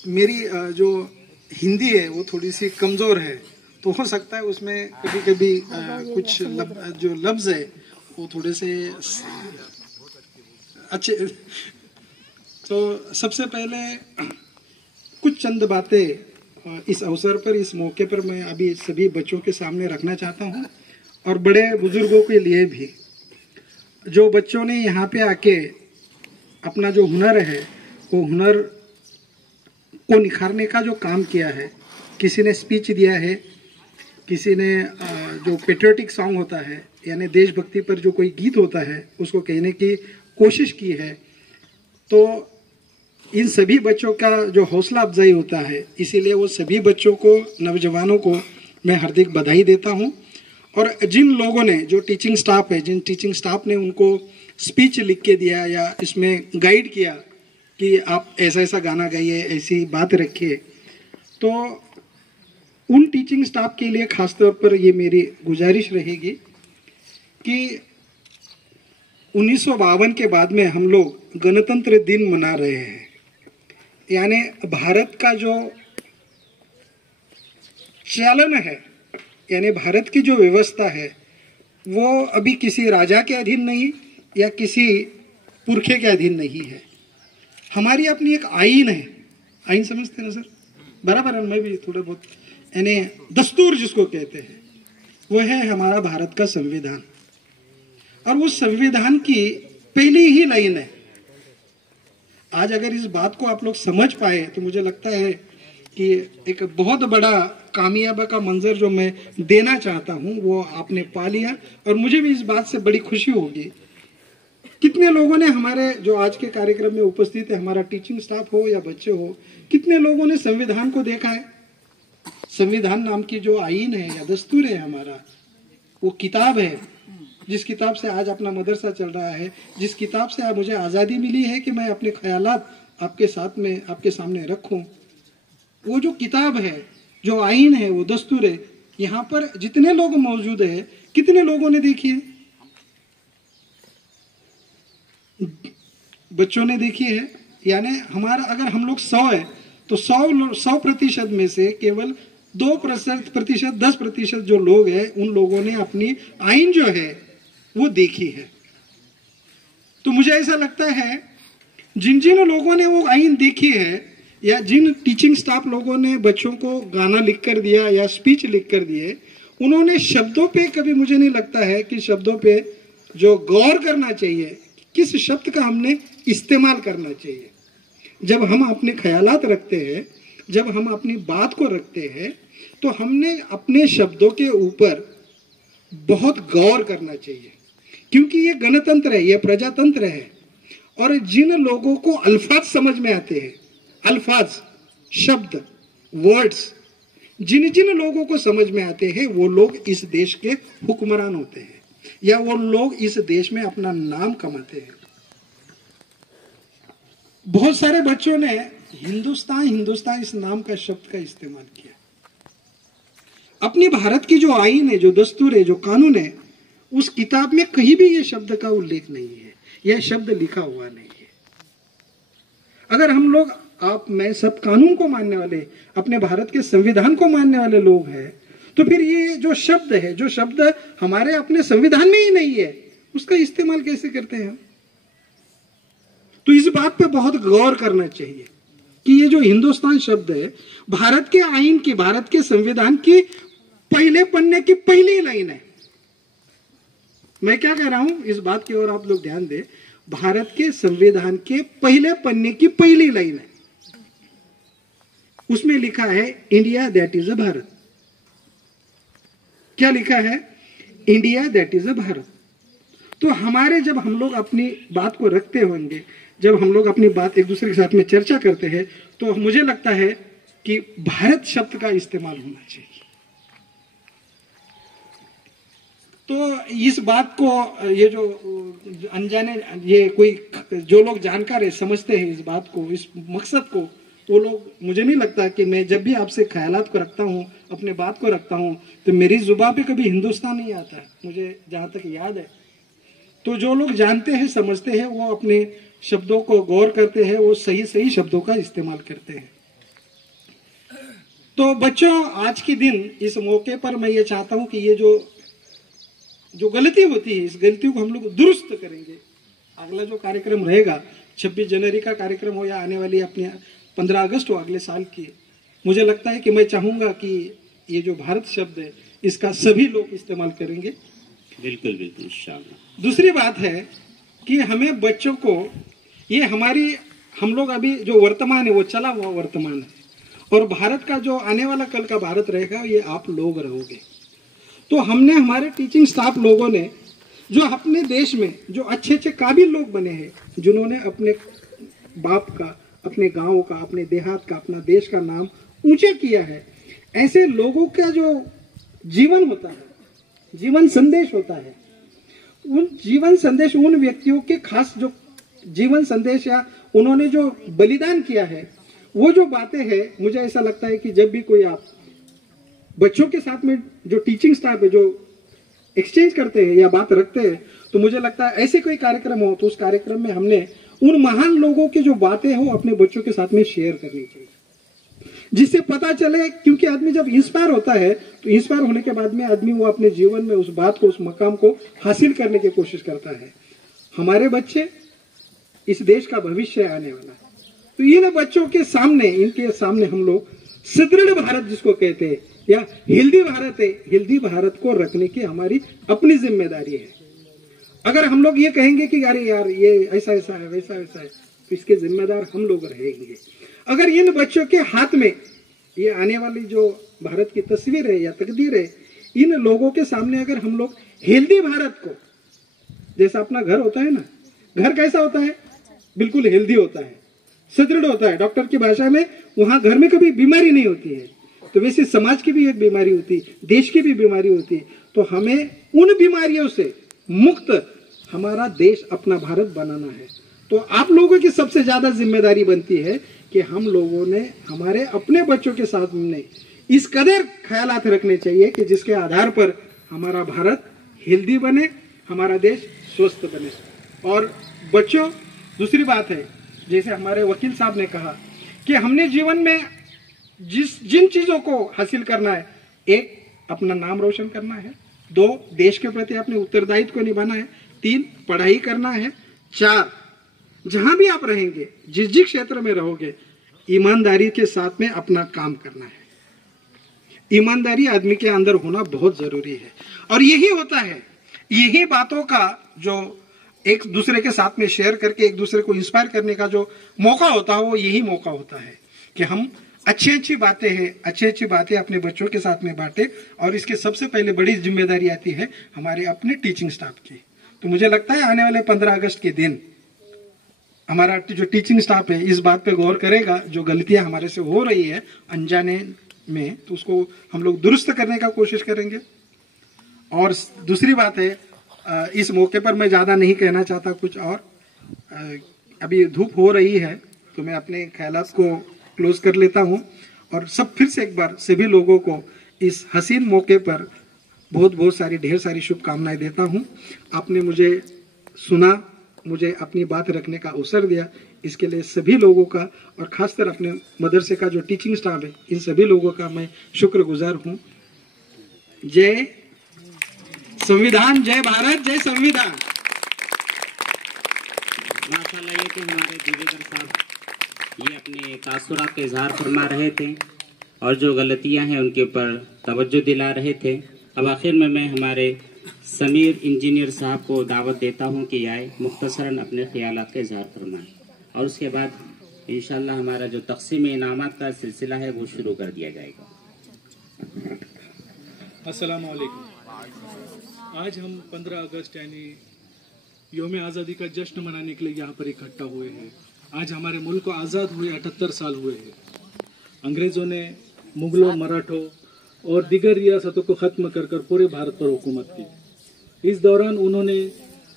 मेरी जो हिंदी है वो थोड़ी सी कमज़ोर है, तो हो सकता है उसमें कभी कभी कुछ जो लफ्ज़ है वो थोड़े से अच्छे। तो सबसे पहले कुछ चंद बातें इस अवसर पर, इस मौके पर मैं अभी सभी बच्चों के सामने रखना चाहता हूँ और बड़े बुजुर्गों के लिए भी। जो बच्चों ने यहाँ पे आके अपना जो हुनर है वो हुनर को निखारने का जो काम किया है, किसी ने स्पीच दिया है, किसी ने जो पेट्रियोटिक सॉन्ग होता है यानी देशभक्ति पर जो कोई गीत होता है उसको कहने की कोशिश की है, तो इन सभी बच्चों का जो हौसला अफजाई होता है, इसीलिए वो सभी बच्चों को, नौजवानों को मैं हार्दिक बधाई देता हूँ। और जिन लोगों ने, जो टीचिंग स्टाफ है, जिन टीचिंग स्टाफ ने उनको स्पीच लिख के दिया या इसमें गाइड किया कि आप ऐसा ऐसा गाना गाइए, ऐसी बात रखिए, तो उन टीचिंग स्टाफ के लिए खासतौर पर ये मेरी गुजारिश रहेगी कि 1952 के बाद में हम लोग गणतंत्र दिन मना रहे हैं, यानी भारत का जो चलन है, यानी भारत की जो व्यवस्था है वो अभी किसी राजा के अधीन नहीं या किसी पुरखे के अधीन नहीं है। हमारी अपनी एक आईन है, आईन समझते हैं ना सर, बराबर है, मैं भी थोड़ा बहुत, यानी दस्तूर जिसको कहते हैं, वो है हमारा भारत का संविधान। और उस संविधान की पहली ही लाइन है। आज अगर इस बात को आप लोग समझ पाए तो मुझे लगता है कि एक बहुत बड़ा कामयाबी का मंजर जो मैं देना चाहता हूं वो आपने पा लिया, और मुझे भी इस बात से बड़ी खुशी होगी। कितने लोगों ने हमारे जो आज के कार्यक्रम में उपस्थित है, हमारा टीचिंग स्टाफ हो या बच्चे हो, कितने लोगों ने संविधान को देखा है? संविधान नाम की जो आईन है या दस्तूर है हमारा, वो किताब है, जिस किताब से आज अपना मदरसा चल रहा है, जिस किताब से मुझे आज़ादी मिली है कि मैं अपने ख्यालात आपके साथ में, आपके सामने रखूं। वो जो किताब है, जो आईन है, वो दस्तूर है, यहाँ पर जितने लोग मौजूद है, कितने लोगों ने देखी है? बच्चों ने देखी है। यानी हमारा अगर हम लोग 100 है तो 100% में से केवल 2%, 10% जो लोग हैं उन लोगों ने अपनी आईन जो है वो देखी है। तो मुझे ऐसा लगता है जिन जिन लोगों ने वो आईन देखी है, या जिन टीचिंग स्टाफ लोगों ने बच्चों को गाना लिख कर दिया या स्पीच लिख कर दिए, उन्होंने शब्दों पे कभी, मुझे नहीं लगता है कि शब्दों पे जो गौर करना चाहिए, किस शब्द का हमने इस्तेमाल करना चाहिए। जब हम अपने ख्यालात रखते हैं, जब हम अपनी बात को रखते हैं, तो हमने अपने शब्दों के ऊपर बहुत गौर करना चाहिए, क्योंकि ये गणतंत्र है, ये प्रजातंत्र है। और जिन लोगों को अल्फाज समझ में आते हैं, अल्फाज, शब्द, वर्ड्स, जिन जिन लोगों को समझ में आते हैं वो लोग इस देश के हुक्मरान होते हैं, या वो लोग इस देश में अपना नाम कमाते हैं। बहुत सारे बच्चों ने हिंदुस्तान हिंदुस्तान इस नाम का शब्द का इस्तेमाल किया। अपनी भारत की जो आईन है, जो दस्तूर है, जो कानून है, उस किताब में कहीं भी ये शब्द का उल्लेख नहीं है, यह शब्द लिखा हुआ नहीं है। अगर हम लोग, आप, मैं, सब कानून को मानने वाले, अपने भारत के संविधान को मानने वाले लोग हैं, तो फिर ये जो शब्द है, जो शब्द हमारे अपने संविधान में ही नहीं है, उसका इस्तेमाल कैसे करते हैं हम? तो इस बात पे बहुत गौर करना चाहिए कि ये जो हिंदुस्तान शब्द है, भारत के आईन की, भारत के संविधान की पहले पन्ने की पहली लाइन है। मैं क्या कह रहा हूं, इस बात की ओर आप लोग ध्यान दें। भारत के संविधान के पहले पन्ने की पहली लाइन है, उसमें लिखा है India that is a Bharat. क्या लिखा है? India that is a Bharat. तो हमारे, जब हम लोग अपनी बात को रखते होंगे, जब हम लोग अपनी बात एक दूसरे के साथ में चर्चा करते हैं, तो मुझे लगता है कि भारत शब्द का इस्तेमाल होना चाहिए। तो इस बात को ये जो अनजाने, ये कोई जो लोग जानकार है समझते हैं इस बात को, इस मकसद को, वो लोग, मुझे नहीं लगता कि मैं जब भी आपसे ख्यालात को रखता हूँ, अपने बात को रखता हूँ, तो मेरी जुबान पे कभी हिंदुस्तान नहीं आता है, मुझे जहाँ तक याद है। तो जो लोग जानते हैं समझते हैं वो अपने शब्दों को गौर करते हैं, वो सही सही शब्दों का इस्तेमाल करते हैं। तो बच्चों, आज के दिन इस मौके पर मैं ये चाहता हूँ कि ये जो गलती होती है, इस गलतियों को हम लोग दुरुस्त करेंगे। अगला जो कार्यक्रम रहेगा 26 जनवरी का कार्यक्रम हो या आने वाली अपने 15 अगस्त हो अगले साल की, मुझे लगता है कि मैं चाहूंगा कि ये जो भारत शब्द है इसका सभी लोग इस्तेमाल करेंगे। बिल्कुल बिल्कुल इंशाअल्लाह। दूसरी बात है कि हमें बच्चों को, ये हम लोग अभी जो वर्तमान है वो चला हुआ वर्तमान है, और भारत का जो आने वाला कल का भारत रहेगा ये आप लोग रहोगे। तो हमने, हमारे टीचिंग स्टाफ लोगों ने, जो अपने देश में जो अच्छे अच्छे काबिल लोग बने हैं, जिन्होंने अपने बाप का, अपने गांव का, अपने देहात का, अपना देश का नाम ऊंचे किया है, ऐसे लोगों का जो जीवन होता है, जीवन संदेश होता है, उन जीवन संदेश, उन व्यक्तियों के खास जो जीवन संदेश या उन्होंने जो बलिदान किया है, वो जो बातें हैं, मुझे ऐसा लगता है कि जब भी कोई आप बच्चों के साथ में जो टीचिंग स्टाफ है जो एक्सचेंज करते हैं या बात रखते हैं, तो मुझे लगता है ऐसे कोई कार्यक्रम हो तो उस कार्यक्रम में हमने उन महान लोगों की जो बातें हो अपने बच्चों के साथ में शेयर करनी चाहिए, जिससे पता चले। क्योंकि आदमी जब इंस्पायर होता है तो इंस्पायर होने के बाद में आदमी वो अपने जीवन में उस बात को, उस मकाम को हासिल करने की कोशिश करता है। हमारे बच्चे इस देश का भविष्य आने वाला है, तो इन बच्चों के सामने, इनके सामने हम लोग सुदृढ़ भारत जिसको कहते हैं या हेल्दी भारत है, हेल्दी भारत को रखने की हमारी अपनी जिम्मेदारी है। अगर हम लोग ये कहेंगे कि अरे यार ये ऐसा ऐसा है, वैसा वैसा है, तो इसके जिम्मेदार हम लोग रहेंगे। अगर इन बच्चों के हाथ में ये आने वाली जो भारत की तस्वीर है या तकदीर है, इन लोगों के सामने अगर हम लोग हेल्दी भारत को, जैसा अपना घर होता है ना, घर कैसा होता है, बिल्कुल हेल्दी होता है, सुदृढ़ होता है, डॉक्टर की भाषा में, वहां घर में कभी बीमारी नहीं होती है। तो वैसे समाज की भी एक बीमारी होती है, देश की भी बीमारी होती है। तो हमें उन बीमारियों से मुक्त हमारा देश, अपना भारत बनाना है। तो आप लोगों की सबसे ज्यादा जिम्मेदारी बनती है कि हम लोगों ने हमारे अपने बच्चों के साथ में इस कदर ख्यालात रखने चाहिए कि जिसके आधार पर हमारा भारत हेल्दी बने, हमारा देश स्वस्थ बने। और बच्चों, दूसरी बात है, जैसे हमारे वकील साहब ने कहा कि हमने जीवन में जिन चीजों को हासिल करना है, एक अपना नाम रोशन करना है, 2 देश के प्रति अपने उत्तरदायित्व को निभाना है, 3 पढ़ाई करना है, 4 जहां भी आप रहेंगे, जिस जिस क्षेत्र में रहोगे, ईमानदारी के साथ में अपना काम करना है। ईमानदारी आदमी के अंदर होना बहुत जरूरी है। और यही होता है, यही बातों का जो एक दूसरे के साथ में शेयर करके एक दूसरे को इंस्पायर करने का जो मौका होता है, वो यही मौका होता है कि हम अच्छी अच्छी बातें हैं, अच्छी अच्छी बातें अपने बच्चों के साथ में बांटे। और इसके सबसे पहले बड़ी जिम्मेदारी आती है हमारे अपने टीचिंग स्टाफ की। तो मुझे लगता है आने वाले 15 अगस्त के दिन हमारा जो टीचिंग स्टाफ है इस बात पे गौर करेगा, जो गलतियां हमारे से हो रही है अनजाने में, तो उसको हम लोग दुरुस्त करने का कोशिश करेंगे। और दूसरी बात है, इस मौके पर मैं ज्यादा नहीं कहना चाहता कुछ और, अभी धूप हो रही है, तो मैं अपने ख्यालात को क्लोज कर लेता हूं। और सब फिर से एक बार सभी लोगों को इस हसीन मौके पर बहुत बहुत सारी, ढेर सारी शुभकामनाएं देता हूं। आपने मुझे सुना, मुझे अपनी बात रखने का अवसर दिया, इसके लिए सभी लोगों का और खासकर अपने मदरसे का जो टीचिंग स्टाफ है, इन सभी लोगों का मैं शुक्रगुजार हूं। जय संविधान, जय भारत, जय संविधान। माशाल्लाह, ये तो हमारे दीवेकर साहब ये अपने तासुरात के इजहार फरमा रहे थे और जो गलतियां हैं उनके ऊपर तवज्जो दिला रहे थे। अब आखिर में मैं हमारे समीर इंजीनियर साहब को दावत देता हूं कि आए, मुख्तसरन अपने ख्यालात का इजहार फरमाएं, और उसके बाद इंशाल्लाह हमारा जो तक़सीम इनामात का सिलसिला है वो शुरू कर दिया जाएगा। अस्सलाम वालेकुम। आज हम 15 अगस्त यानी योम आज़ादी का जश्न मनाने के लिए यहाँ पर इकट्ठा हुए हैं। आज हमारे मुल्क को आज़ाद हुए 78 साल हुए हैं। अंग्रेज़ों ने मुग़लों, मराठों और दीगर रियासतों को ख़त्म कर पूरे भारत पर हुकूमत की। इस दौरान उन्होंने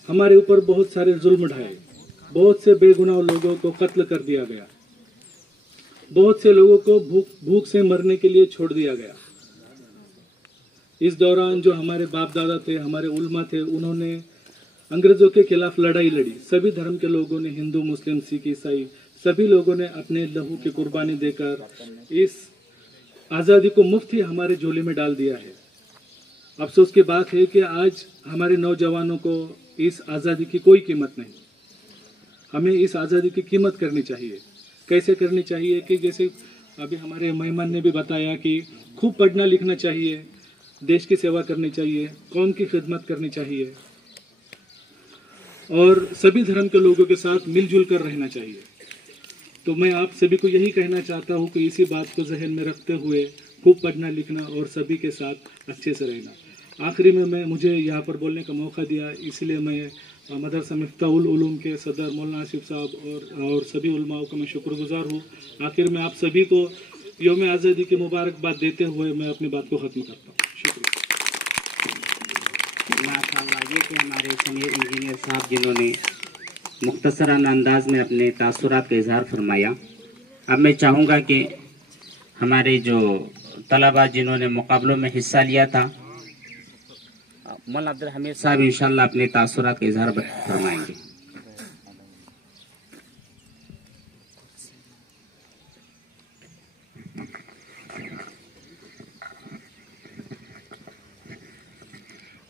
हमारे ऊपर बहुत सारे जुल्म ढाए, बहुत से बेगुनाह लोगों को कत्ल कर दिया गया, बहुत से लोगों को भूख से मरने के लिए छोड़ दिया गया। इस दौरान जो हमारे बाप दादा थे, हमारे उल्मा थे, उन्होंने अंग्रेजों के खिलाफ लड़ाई लड़ी। सभी धर्म के लोगों ने, हिंदू, मुस्लिम, सिख, ईसाई, सभी लोगों ने अपने लहू की कुर्बानी देकर इस आज़ादी को मुफ्त ही हमारे झोले में डाल दिया है। अफसोस की बात है कि आज हमारे नौजवानों को इस आज़ादी की कोई कीमत नहीं। हमें इस आज़ादी की कीमत करनी चाहिए। कैसे करनी चाहिए कि जैसे अभी हमारे मेहमान ने भी बताया कि खूब पढ़ना लिखना चाहिए, देश की सेवा करनी चाहिए, कौम की खिदमत करनी चाहिए और सभी धर्म के लोगों के साथ मिलजुल कर रहना चाहिए। तो मैं आप सभी को यही कहना चाहता हूँ कि इसी बात को जहन में रखते हुए खूब पढ़ना लिखना और सभी के साथ अच्छे से रहना। आखिरी में मुझे यहाँ पर बोलने का मौका दिया, इसलिए मैं मदरसा मिफ्ताहुल उलूम के सदर मौलाना आसिफ साहब और सभी उलमाओं का मैं शुक्रगुजार हूँ। आखिर में आप सभी को यौम आज़ादी की मुबारकबाद देते हुए मैं अपनी बात को ख़त्म करता हूँ। शुक्रिया। माशाअल्लाह, ये कि हमारे सीनियर इंजीनियर साहब जिन्होंने मुख्तसराना अंदाज में अपने तासुरात का इजहार फरमाया। अब मैं चाहूँगा कि हमारे जो तलबा जिन्होंने मुकाबलों में हिस्सा लिया था, मौलाना अब्दुल हमीद साहब इंशाअल्लाह अपने तासुरात का इजहार फरमाएंगे।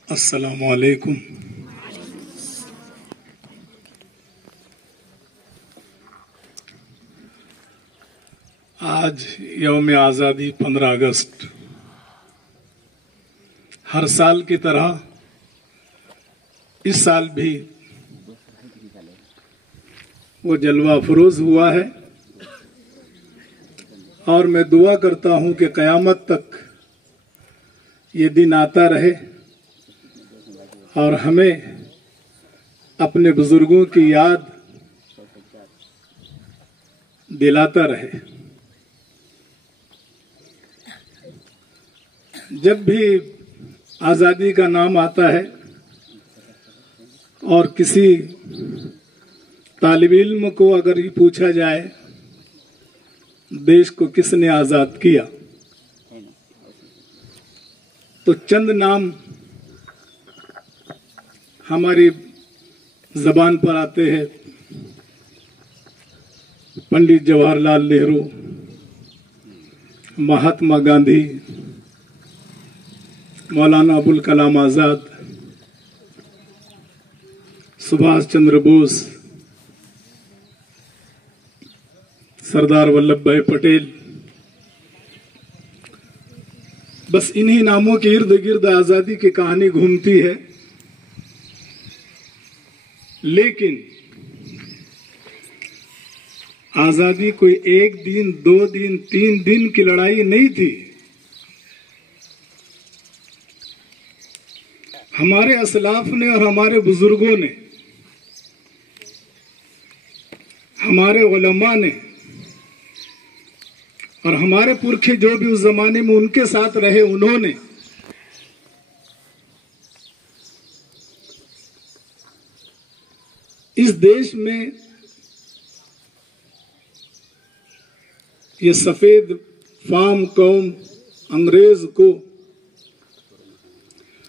अस्सलामु अलैकुम। आज यौम आज़ादी 15 अगस्त हर साल की तरह इस साल भी वो जलवा अफरोज हुआ है और मैं दुआ करता हूं कि क़यामत तक ये दिन आता रहे और हमें अपने बुजुर्गों की याद दिलाता रहे। जब भी आज़ादी का नाम आता है और किसी तालिब इल्म को अगर ये पूछा जाए देश को किसने आज़ाद किया, तो चंद नाम हमारी जबान पर आते हैं। पंडित जवाहरलाल नेहरू, महात्मा गांधी, मौलाना अबुल कलाम आज़ाद, सुभाष चंद्र बोस, सरदार वल्लभ भाई पटेल। बस इन्हीं नामों के इर्द गिर्द आज़ादी की कहानी घूमती है। लेकिन आज़ादी कोई 1 दिन, 2 दिन, 3 दिन की लड़ाई नहीं थी। हमारे असलाफ ने और हमारे बुजुर्गों ने, हमारे उलमा ने और हमारे पुरखे जो भी उस जमाने में उनके साथ रहे, उन्होंने इस देश में ये सफेद फाम कौम अंग्रेज को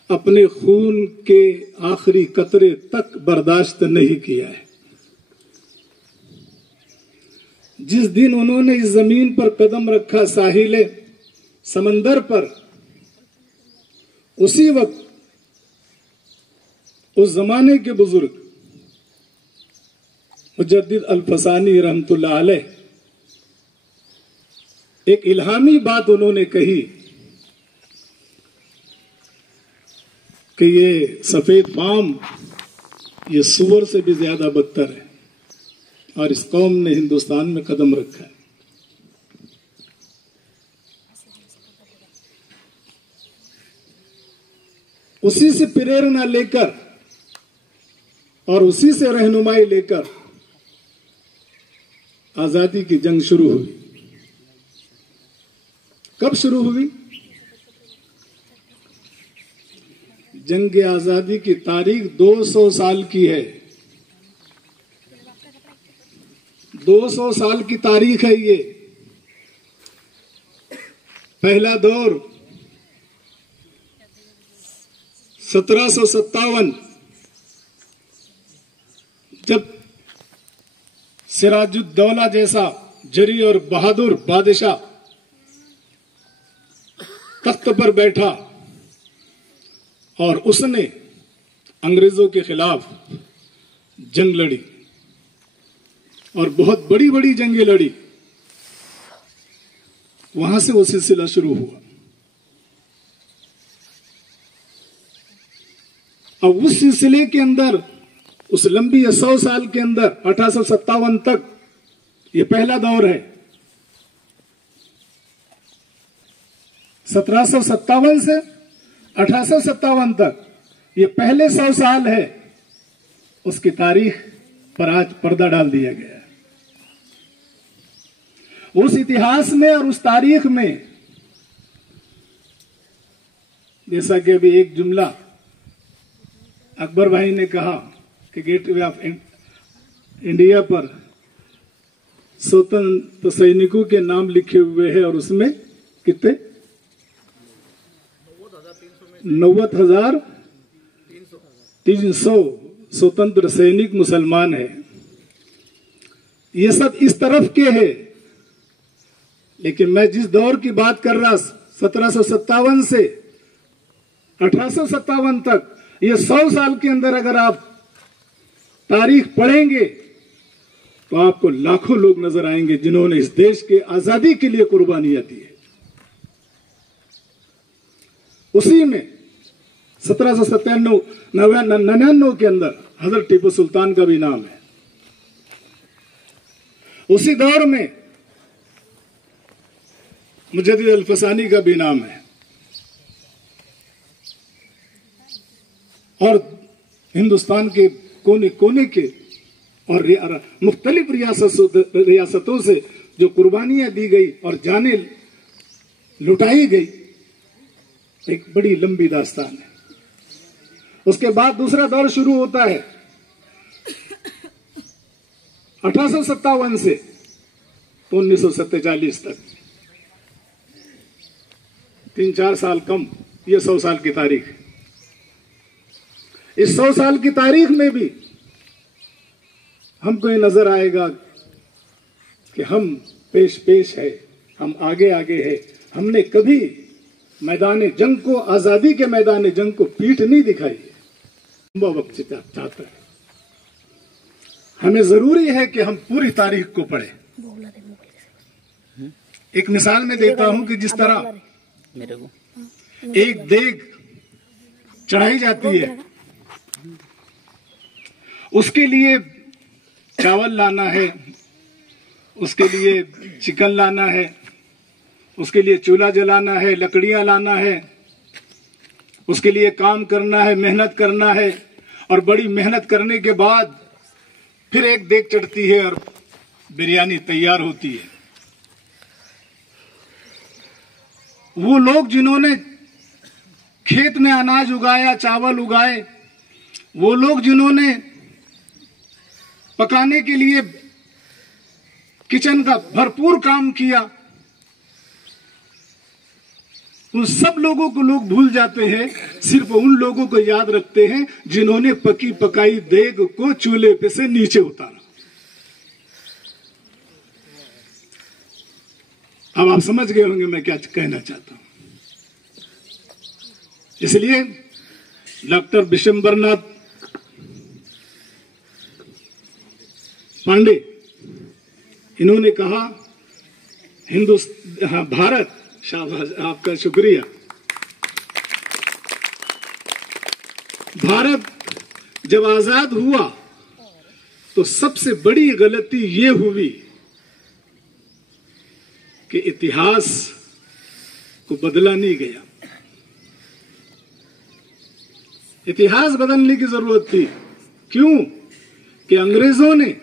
अपने खून के आखिरी कतरे तक बर्दाश्त नहीं किया है। जिस दिन उन्होंने इस जमीन पर कदम रखा, साहिले समंदर पर, उसी वक्त उस जमाने के बुजुर्ग मुजद्दिद अल-फसानी रहमतुल्लाह अलैह एक इल्हामी बात उन्होंने कही कि ये सफेद फाम ये सुअर से भी ज्यादा बदतर है और इस कौम ने हिंदुस्तान में कदम रखा है। उसी से प्रेरणा लेकर और उसी से रहनुमाई लेकर आजादी की जंग शुरू हुई। कब शुरू हुई? जंग आजादी की तारीख 200 साल की है। 200 साल की तारीख है ये। पहला दौर 1757, जब सिराजुद्दौला जैसा जरी और बहादुर बादशाह तख्त पर बैठा और उसने अंग्रेजों के खिलाफ जंग लड़ी और बहुत बड़ी बड़ी जंगें लड़ी। वहां से वो सिलसिला शुरू हुआ। अब उस सिलसिले के अंदर, उस लंबी 100 साल के अंदर 1857 तक ये पहला दौर है। 1757 से 1857 तक ये पहले 100 साल है। उसकी तारीख पर आज पर्दा डाल दिया गया है। उस इतिहास में और उस तारीख में, जैसा कि अभी एक जुमला अकबर भाई ने कहा कि गेटवे ऑफ इंडिया पर स्वतंत्र सैनिकों के नाम लिखे हुए हैं और उसमें कितने 90,300 स्वतंत्र सैनिक मुसलमान है। ये सब इस तरफ के हैं, लेकिन मैं जिस दौर की बात कर रहा 1757 से 1857 तक, ये 100 साल के अंदर अगर आप तारीख पढ़ेंगे तो आपको लाखों लोग नजर आएंगे जिन्होंने इस देश के आजादी के लिए कुर्बानियां दी है। उसी में 1799 के अंदर हजरत टीपू सुल्तान का भी नाम है। उसी दौर में मुजद्दिद अल-फसानी का भी नाम है। और हिंदुस्तान के कोने कोने के और मुख्तलिफ रियासतों से जो कुर्बानियां दी गई और जाने लुटाई गई, एक बड़ी लंबी दास्तान है। उसके बाद दूसरा दौर शुरू होता है 1857 से 1947 तक, 3-4 साल कम, ये 100 साल की तारीख है। इस 100 साल की तारीख में भी हमको ये नजर आएगा कि हम पेश है, हम आगे है। हमने कभी मैदान जंग को, आजादी के मैदान जंग को पीठ नहीं दिखाई है। वक्त चाहता है, हमें जरूरी है कि हम पूरी तारीख को पढ़ें। एक मिसाल में देता हूं कि जिस तरह एक देग चढ़ाई जाती है, उसके लिए चावल लाना है, उसके लिए चिकन लाना है, उसके लिए चूल्हा जलाना है, लकड़ियां लाना है, उसके लिए काम करना है, मेहनत करना है। और बड़ी मेहनत करने के बाद फिर एक देग चढ़ती है और बिरयानी तैयार होती है। वो लोग जिन्होंने खेत में अनाज उगाया, चावल उगाए, वो लोग जिन्होंने पकाने के लिए किचन का भरपूर काम किया, उन सब लोगों को लोग भूल जाते हैं। सिर्फ उन लोगों को याद रखते हैं जिन्होंने पकी पकाई देग को चूल्हे पे से नीचे उतारा। अब आप समझ गए होंगे मैं क्या कहना चाहता हूं। इसलिए डॉक्टर विशंबरनाथ पांडे, इन्होंने कहा भारत, शाबाश, आपका शुक्रिया। भारत जब आजाद हुआ तो सबसे बड़ी गलती ये हुई कि इतिहास को बदला नहीं गया। इतिहास बदलने की जरूरत थी। क्यों? कि अंग्रेजों ने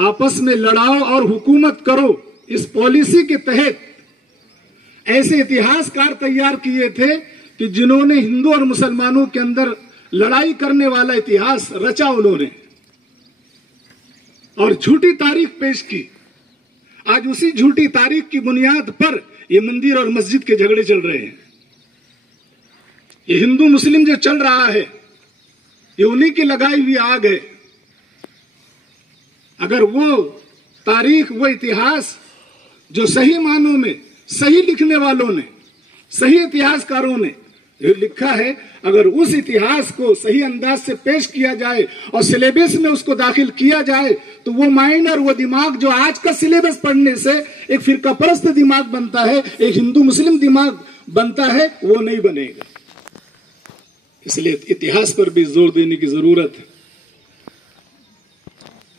आपस में लड़ाओ और हुकूमत करो इस पॉलिसी के तहत ऐसे इतिहासकार तैयार किए थे कि जिन्होंने हिंदू और मुसलमानों के अंदर लड़ाई करने वाला इतिहास रचा उन्होंने और झूठी तारीख पेश की। आज उसी झूठी तारीख की बुनियाद पर ये मंदिर और मस्जिद के झगड़े चल रहे हैं। ये हिंदू मुस्लिम जो चल रहा है ये उन्हीं की लगाई हुई आग है। अगर वो तारीख, वो इतिहास जो सही मानों में सही लिखने वालों ने, सही इतिहासकारों ने जो लिखा है, अगर उस इतिहास को सही अंदाज से पेश किया जाए और सिलेबस में उसको दाखिल किया जाए तो वो माइंड और वो दिमाग जो आज का सिलेबस पढ़ने से एक फिरका परस्त दिमाग बनता है, एक हिंदू मुस्लिम दिमाग बनता है, वो नहीं बनेगा। इसलिए इतिहास पर भी जोर देने की जरूरत है।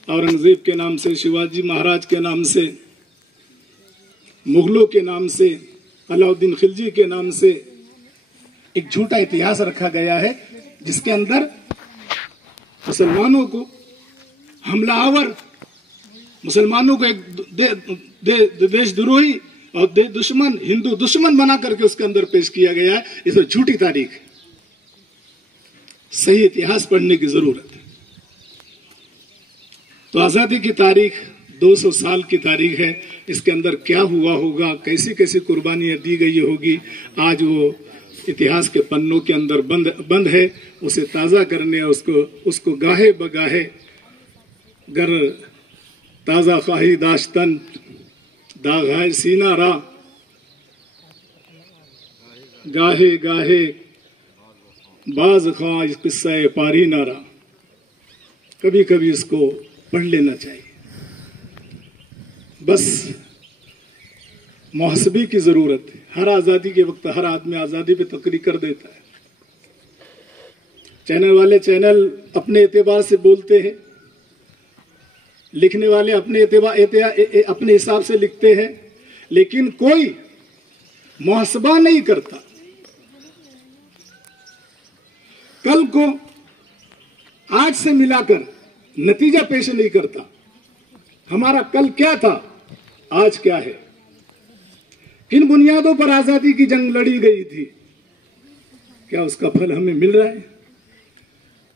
औरंगजेब के नाम से, शिवाजी महाराज के नाम से, मुगलों के नाम से, अलाउद्दीन खिलजी के नाम से एक झूठा इतिहास रखा गया है जिसके अंदर मुसलमानों को हमलावर, मुसलमानों को एक देशद्रोही और देश दुश्मन, हिंदू दुश्मन बना करके उसके अंदर पेश किया गया है। इसमें झूठी तारीख, सही इतिहास पढ़ने की जरूरत है। तो आजादी की तारीख 200 साल की तारीख है। इसके अंदर क्या हुआ होगा, कैसी कैसी कुर्बानियां दी गई होगी, आज वो इतिहास के पन्नों के अंदर बंद है। उसे ताजा करने, उसको गाहे बगाहे गर ताजा खाही दाश्तन दागाए सीना रा, गाहे गाहे बाज खां इस किस्सा पारी नारा। कभी कभी इसको पढ़ लेना चाहिए। बस मुहसबी की जरूरत है। हर आजादी के वक्त हर आदमी आजादी पे तकरीर कर देता है। चैनल वाले चैनल अपने एतबार से बोलते हैं, लिखने वाले अपने हिसाब से लिखते हैं, लेकिन कोई मुहसबा नहीं करता। कल को आज से मिलाकर नतीजा पेश नहीं करता। हमारा कल क्या था, आज क्या है, किन बुनियादों पर आजादी की जंग लड़ी गई थी, क्या उसका फल हमें मिल रहा है?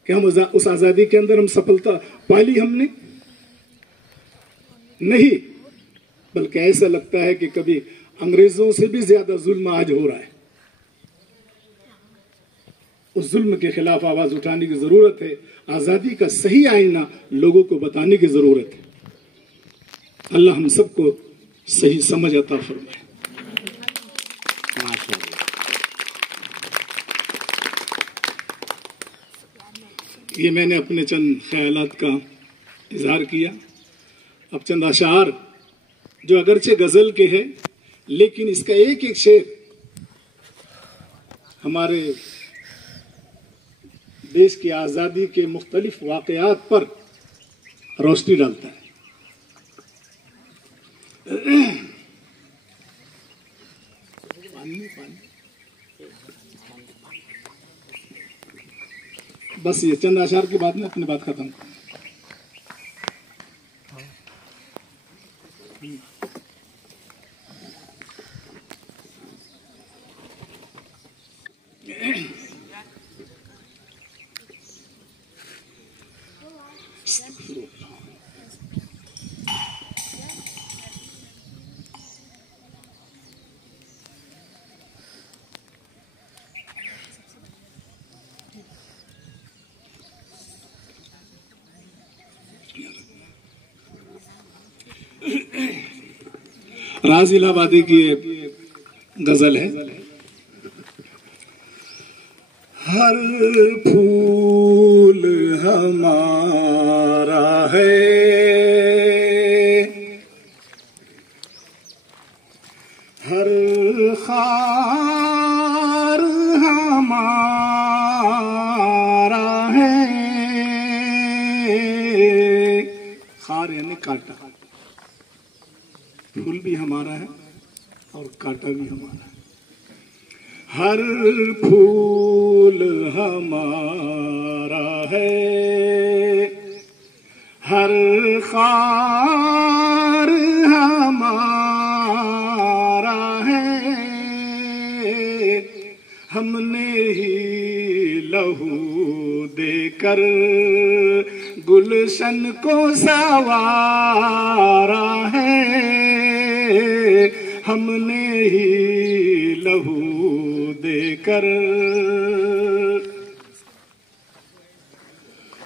क्या हम उस आजादी के अंदर हम सफलता पाली हमने? नहीं, बल्कि ऐसा लगता है कि कभी अंग्रेजों से भी ज्यादा जुल्म आज हो रहा है। उस जुल्म के खिलाफ आवाज उठाने की जरूरत है। आजादी का सही आईना लोगों को बताने की जरूरत है। अल्लाह हम सबको सही समझ अता फरमाए। ये मैंने अपने चंद ख्यालात का इजहार किया। अब चंद अशार जो अगरचे गजल के हैं, लेकिन इसका एक एक शेर हमारे देश की आजादी के मुख्तलिफ वाकयात पर रोशनी डालता है। बस ये चंद आशार के बाद में अपनी बात खत्म। राज इलाहाबादी की गजल है। हर फूल हमारा है, हर खार हमारा है। खार यानी कांटा, फूल भी हमारा है और कांटा भी हमारा है। हर फूल हमारा है, हर खार हमारा है। हमने देकर गुलशन को संवारा है, हमने ही लहू देकर।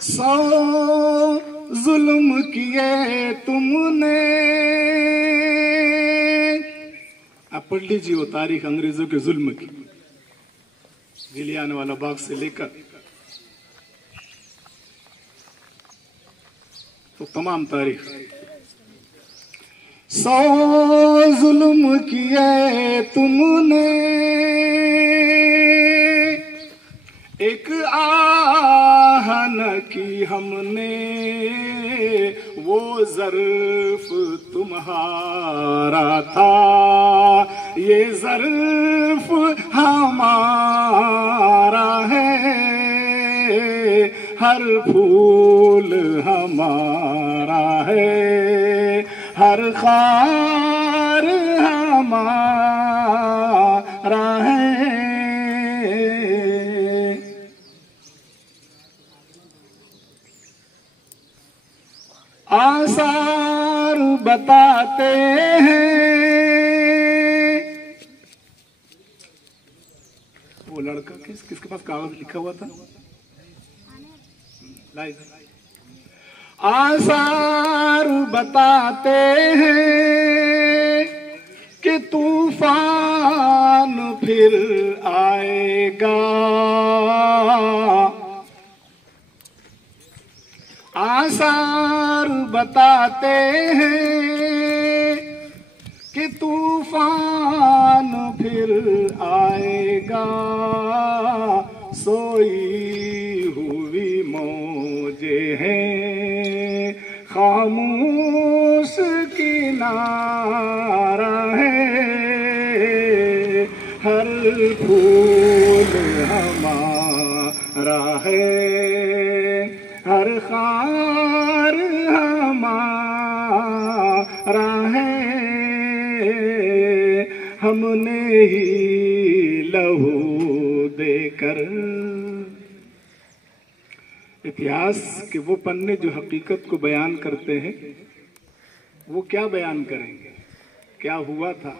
100 जुल्म किए तुमने। आप पढ़ लीजिए वो तारीख अंग्रेजों के जुल्म की, जलियांवाला बाग से लेकर तो तमाम तारीख। 100 जुल्म किए तुमने, एक आहन की हमने, वो ज़र्फ तुम्हारा था, ये ज़र्फ हमारा है, हर फूल हमारा है, हर खार हमारा है। आसार बताते हैं, वो लड़का किसके पास कागज लिखा हुआ था? आसार बताते हैं कि तूफान फिर आएगा। आसार बताते हैं कि तूफान फिर आएगा, सोई हुई मौजे हैं, खामोश किनारा है, हर फूल हमारा है, हर खार हमारा है, हमने ही लहू देकर। इतिहास के वो पन्ने जो हकीकत को बयान करते हैं, वो क्या बयान करेंगे, क्या हुआ था?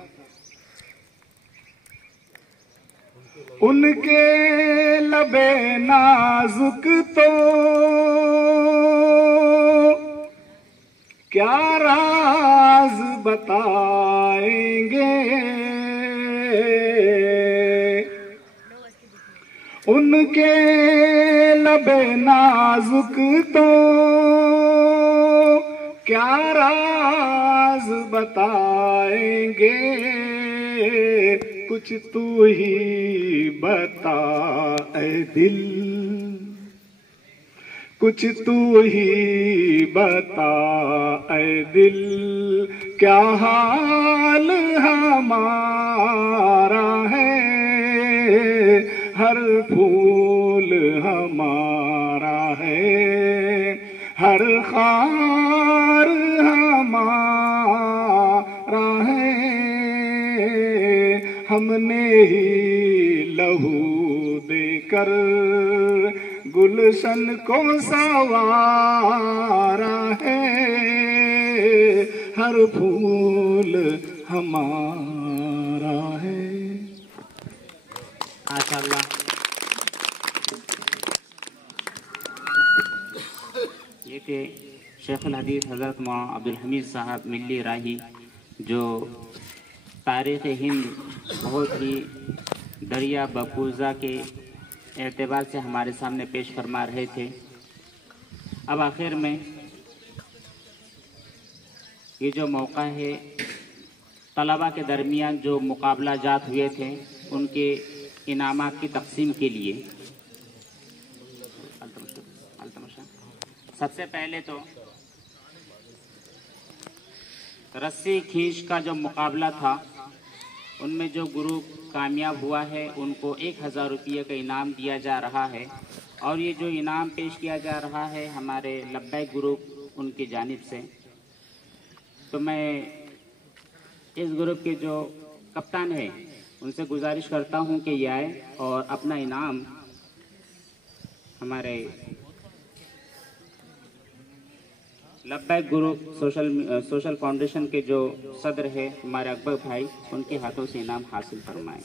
उनके लबे नाजुक तो क्या राज बताएंगे, उनके लबे नाजुक तो क्या राज बताएंगे, कुछ तू ही बता ऐ दिल, कुछ तू ही बता ऐ दिल, क्या हाल हमारा है, हर फूल हमारा है, हर खार हमारा है, हमने ही लहू देकर गुलशन को संवारा है, हर फूल हमारा है। माशाअल्लाह। ये थे शेखुल हदीस हज़रत मौलाना अब्दुल हमीद साहब मिल्ली राही, जो तारीख़ हिंद बहुत ही दरिया बपूज़ा के एतबार से हमारे सामने पेश फरमा रहे थे। अब आखिर में ये जो मौका है, तलबा के दरमियान जो मुकाबला जात हुए थे उनके इनामात की तकसीम के लिए सबसे पहले तो रस्सी खींच का जो मुकाबला था, उनमें जो ग्रुप कामयाब हुआ है उनको 1000 रुपये का इनाम दिया जा रहा है। और ये जो इनाम पेश किया जा रहा है हमारे लब्बैक ग्रुप उनकी जानिब से। तो मैं इस ग्रुप के जो कप्तान है उनसे गुजारिश करता हूं कि ये आए और अपना इनाम हमारे लब्बैक ग्रुप सोशल फाउंडेशन के जो सदर है हमारे अकबर भाई, उनके हाथों से इनाम हासिल फरमाए।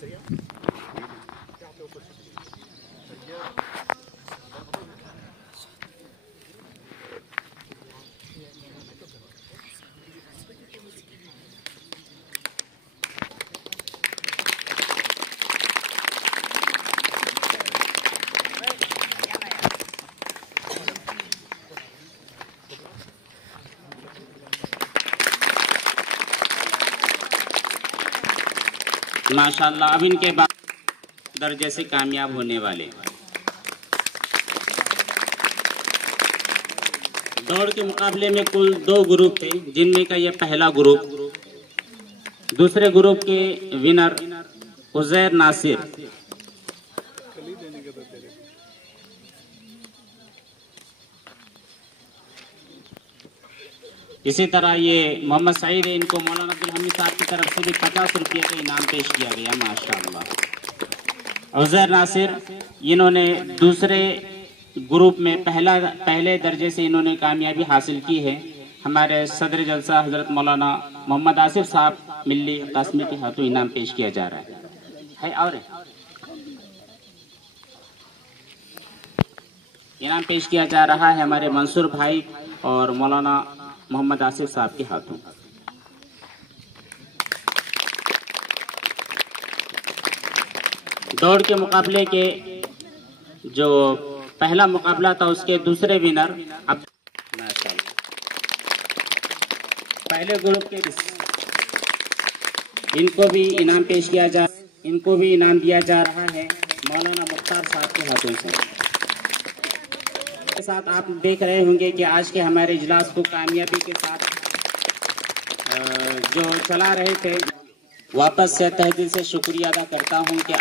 माशाल्लाह, अब इनके बाद दर्जे से कामयाब होने वाले। दौड़ के मुकाबले में कुल 2 ग्रुप थे, जिनमें का ये पहला ग्रुप। दूसरे ग्रुप के विनर उजैर नासिर। इसी तरह ये मोहम्मद सईद है, इनको मौलाना अब्दुल हमीद साहब की तरफ से भी 50 रुपये का इनाम पेश किया गया। माशाअल्लाह। उजैर नासिर, इन्होंने दूसरे ग्रुप में पहले दर्जे से इन्होंने कामयाबी हासिल की है। हमारे सदर जलसा हजरत मौलाना मोहम्मद आसिफ साहब मिल्ली कासमी के हाथों इनाम पेश किया जा रहा है। और इनाम पेश किया जा रहा है हमारे मंसूर भाई और मौलाना मोहम्मद आसिफ साहब के हाथों। दौड़ के मुकाबले के जो पहला मुकाबला था उसके दूसरे विनर अब पहले ग्रुप के इनको भी इनाम पेश किया जा इनको भी इनाम दिया जा रहा है मौलाना मुख्तार साहब के हाथों से। साथ आप देख रहे होंगे कि आज के हमारे इजलास को कामयाबी के साथ जो चला रहे थे, वापस से तहे दिल से शुक्रिया अदा करता हूं कि